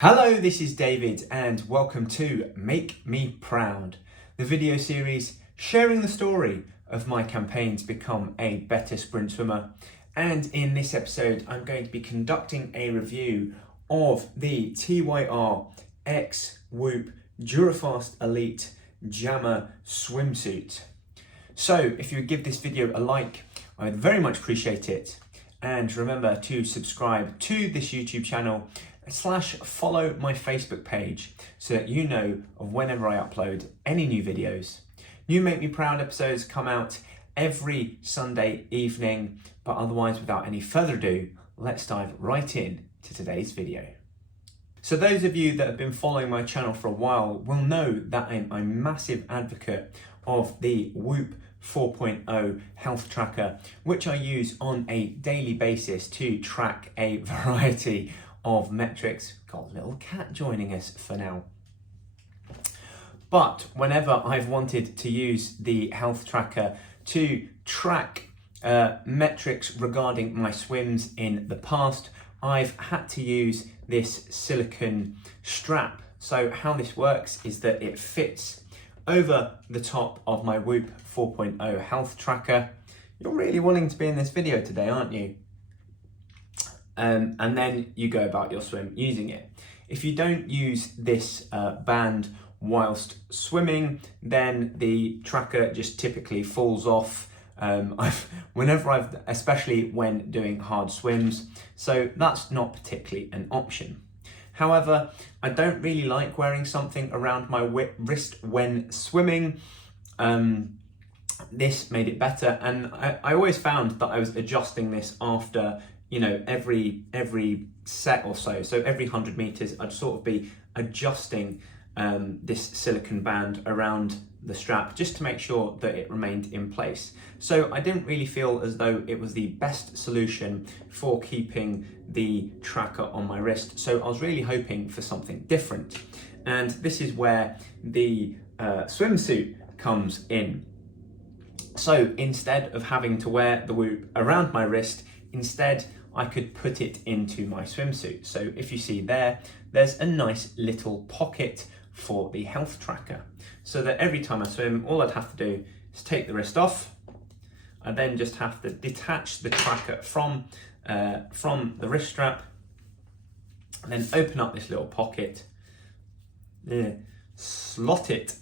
Hello, this is David and welcome to Make Me Proud, the video series sharing the story of my campaign to become a better sprint swimmer. And in this episode, I'm going to be conducting a review of the TYR X Whoop Durafast Elite Jammer swimsuit. So if you would give this video a like, I would very much appreciate it. And remember to subscribe to this YouTube channel / follow my Facebook page so that you know of whenever I upload any new videos. New Make Me Proud episodes come out every Sunday evening, but otherwise without any further ado, let's dive right in to today's video. So those of you that have been following my channel for a while will know that I'm a massive advocate of the Whoop 4.0 health tracker, which I use on a daily basis to track a variety of metrics. Got a little cat joining us for now. But whenever I've wanted to use the health tracker to track metrics regarding my swims in the past, I've had to use this silicone strap. So how this works is that it fits over the top of my Whoop 4.0 health tracker. You're really wanting to be in this video today, aren't you? And then you go about your swim using it. If you don't use this band whilst swimming, then the tracker just typically falls off especially when doing hard swims. So that's not particularly an option. However, I don't really like wearing something around my wrist when swimming. This made it better, and I always found that I was adjusting this after every set or so. So every 100 meters, I'd sort of be adjusting this silicone band around the strap just to make sure that it remained in place. So I didn't really feel as though it was the best solution for keeping the tracker on my wrist. So I was really hoping for something different. And this is where the swimsuit comes in. So instead of having to wear the Whoop around my wrist, instead I could put it into my swimsuit. So if you see there's a nice little pocket for the health tracker, so that every time I swim, all I'd have to do is take the wrist off. I then just have to detach the tracker from the wrist strap, and then open up this little pocket, slot it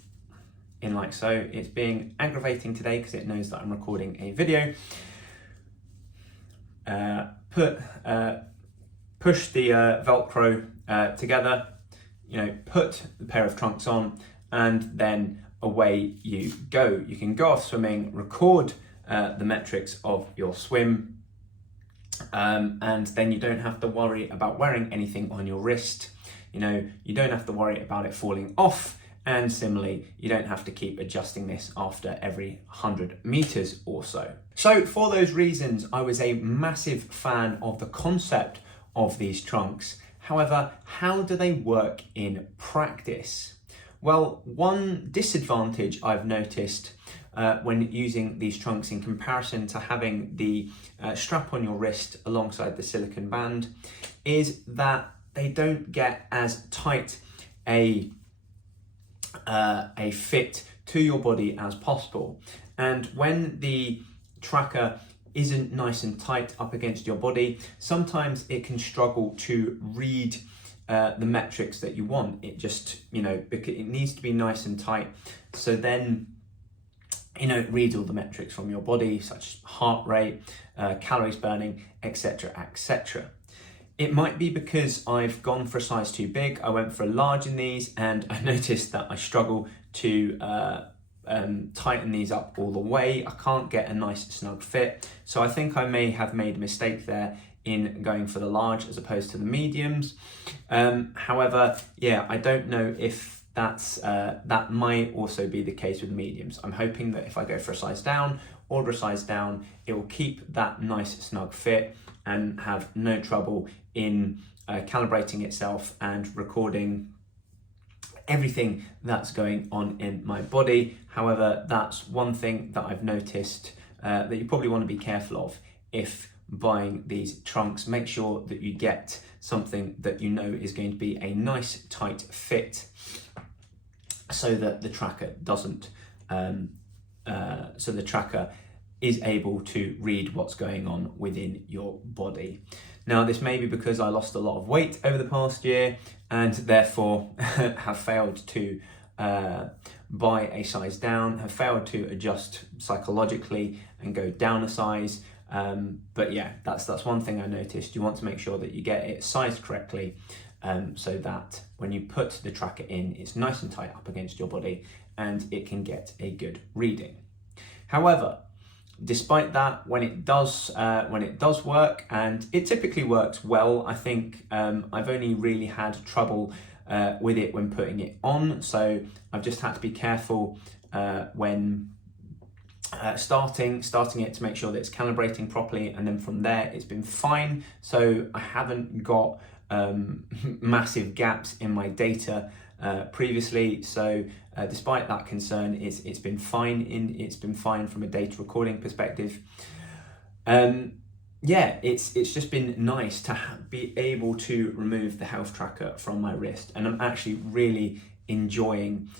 in like so. It's being aggravating today because it knows that I'm recording a video. Push the Velcro together, put the pair of trunks on, and then away you go. You can go off swimming, record the metrics of your swim, and then you don't have to worry about wearing anything on your wrist. You don't have to worry about it falling off, and similarly, you don't have to keep adjusting this after every 100 meters or so. So for those reasons, I was a massive fan of the concept of these trunks. However, how do they work in practice? Well, one disadvantage I've noticed when using these trunks in comparison to having the strap on your wrist alongside the silicone band is that they don't get as tight a fit to your body as possible. And when the tracker isn't nice and tight up against your body, sometimes it can struggle to read the metrics that you want. It just, because it needs to be nice and tight. So then, it reads all the metrics from your body, such as heart rate, calories burning, etc., etc. It might be because I've gone for a size too big. I went for a large in these, and I noticed that I struggle to tighten these up all the way. I can't get a nice snug fit. So I think I may have made a mistake there in going for the large as opposed to the mediums. However, I don't know if that might also be the case with mediums. I'm hoping that if I go for a size down, order a size down, it will keep that nice snug fit and have no trouble in calibrating itself and recording everything that's going on in my body. However, that's one thing that I've noticed that you probably want to be careful of if buying these trunks, make sure that you get something that you know is going to be a nice tight fit, so that the tracker doesn't, so the tracker is able to read what's going on within your body. Now, this may be because I lost a lot of weight over the past year and therefore have failed to buy a size down, have failed to adjust psychologically and go down a size. But yeah, that's one thing I noticed. You want to make sure that you get it sized correctly, so that when you put the tracker in, it's nice and tight up against your body and it can get a good reading. However, despite that, when it does work, and it typically works well, I think I've only really had trouble with it when putting it on. So I've just had to be careful when starting it to make sure that it's calibrating properly, and then from there it's been fine. So I haven't got massive gaps in my data previously. So despite that concern, it's been fine. It's been fine from a data recording perspective. Yeah, it's just been nice to be able to remove the health tracker from my wrist, and I'm actually really enjoying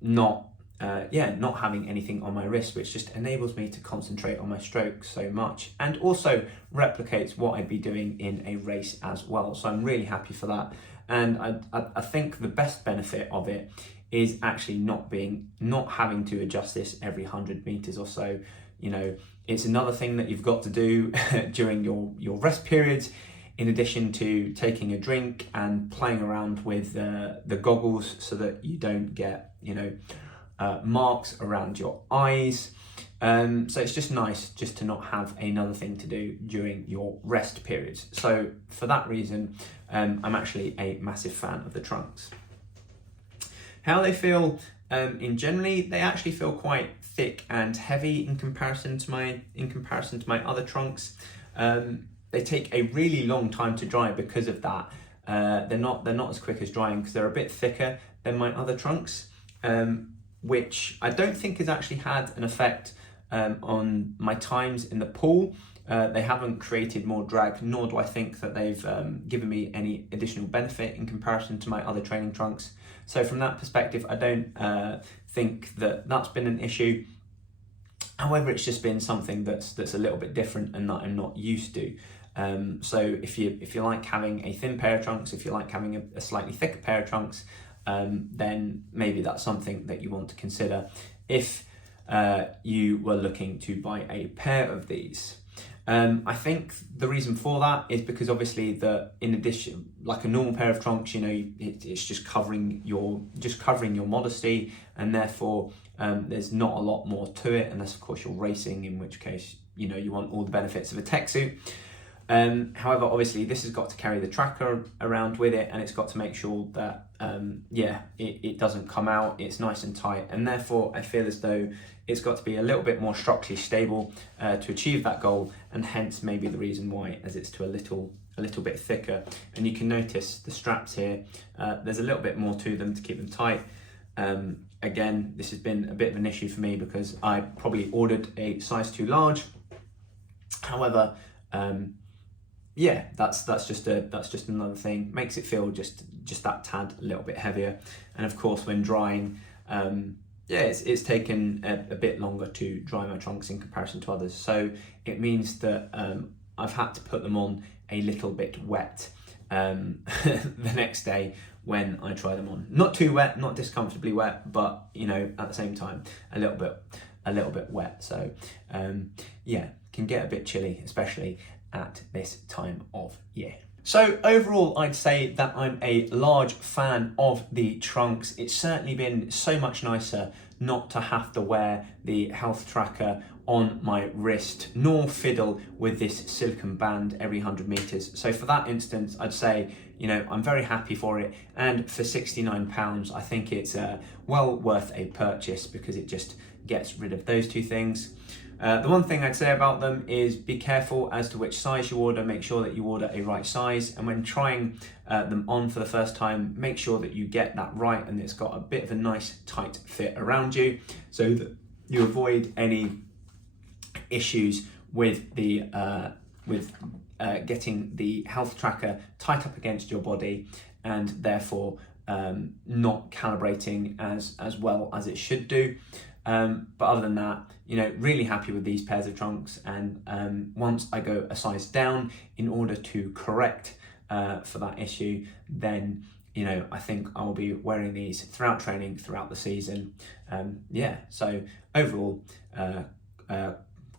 not having anything on my wrist, which just enables me to concentrate on my strokes so much, and also replicates what I'd be doing in a race as well. So I'm really happy for that, and I think the best benefit of it is actually not having to adjust this every 100 meters or so. You know, it's another thing that you've got to do during your rest periods, in addition to taking a drink and playing around with the goggles so that you don't get, marks around your eyes. So it's just nice just to not have another thing to do during your rest periods. So for that reason, I'm actually a massive fan of the trunks. How they feel in generally, they actually feel quite thick and heavy in comparison to my other trunks. They take a really long time to dry because of that. They're not as quick as drying because they're a bit thicker than my other trunks, which I don't think has actually had an effect on my times in the pool. They haven't created more drag, nor do I think that they've given me any additional benefit in comparison to my other training trunks. So from that perspective, I don't think that that's been an issue. However, it's just been something that's a little bit different and that I'm not used to. So if you like having a thin pair of trunks, if you like having a slightly thicker pair of trunks, then maybe that's something that you want to consider if you were looking to buy a pair of these. I think the reason for that is because obviously in addition, like a normal pair of trunks, it's just covering your modesty, and therefore there's not a lot more to it, unless of course you're racing, in which case you want all the benefits of a tech suit. However, obviously this has got to carry the tracker around with it, and it's got to make sure that it doesn't come out, it's nice and tight, and therefore I feel as though it's got to be a little bit more structurally stable to achieve that goal, and hence maybe the reason why, as it's to a little bit thicker. And you can notice the straps here, there's a little bit more to them to keep them tight. Again, this has been a bit of an issue for me because I probably ordered a size too large. However, that's just another thing. Makes it feel just that tad a little bit heavier, and of course when drying, it's taken a bit longer to dry my trunks in comparison to others. So it means that I've had to put them on a little bit wet the next day when I try them on. Not too wet, not discomfortably wet, but at the same time a little bit wet. So can get a bit chilly, especially at this time of year. So overall, I'd say that I'm a large fan of the trunks. It's certainly been so much nicer not to have to wear the health tracker on my wrist, nor fiddle with this silicone band every 100 meters. So for that instance, I'd say, I'm very happy for it. And for £69, I think it's well worth a purchase because it just gets rid of those two things. The one thing I'd say about them is be careful as to which size you order. Make sure that you order a right size, and when trying them on for the first time, make sure that you get that right and it's got a bit of a nice tight fit around you, so that you avoid any issues with the with getting the health tracker tight up against your body, and therefore not calibrating as well as it should do. But other than that, really happy with these pairs of trunks. And once I go a size down in order to correct for that issue, then I think I will be wearing these throughout training, throughout the season. So overall,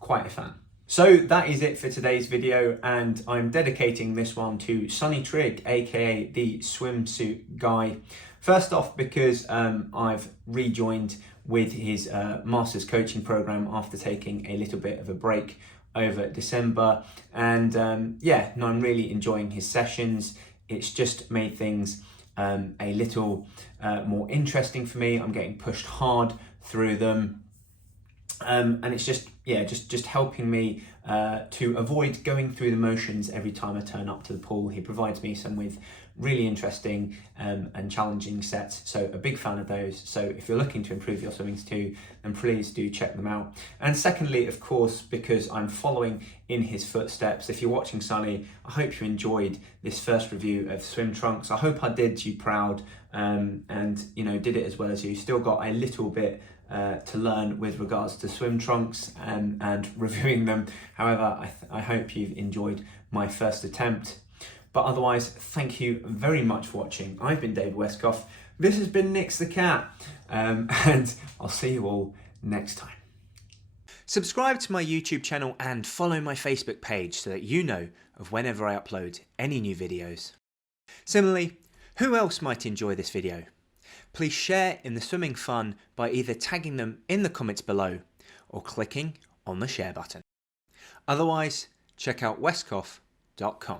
quite a fan. So that is it for today's video, and I'm dedicating this one to Sonny Trigg, aka the Swimsuit Guy. First off, because I've rejoined with his Masters coaching program after taking a little bit of a break over December, and I'm really enjoying his sessions. It's just made things a little more interesting for me. I'm getting pushed hard through them. And it's just helping me to avoid going through the motions every time I turn up to the pool. He provides me with really interesting and challenging sets, so a big fan of those. So if you're looking to improve your swimming too, then please do check them out. And secondly, of course, because I'm following in his footsteps, if you're watching Sonny, I hope you enjoyed this first review of swim trunks. I hope I did you proud, and did it as well as you. Still got a little bit to learn with regards to swim trunks and reviewing them. However, I hope you've enjoyed my first attempt. But otherwise, thank you very much for watching. I've been David Westcough. This has been Nix the Cat, and I'll see you all next time. Subscribe to my YouTube channel and follow my Facebook page so that you know of whenever I upload any new videos. Similarly, who else might enjoy this video? Please share in the swimming fun by either tagging them in the comments below or clicking on the share button. Otherwise, check out westcough.com.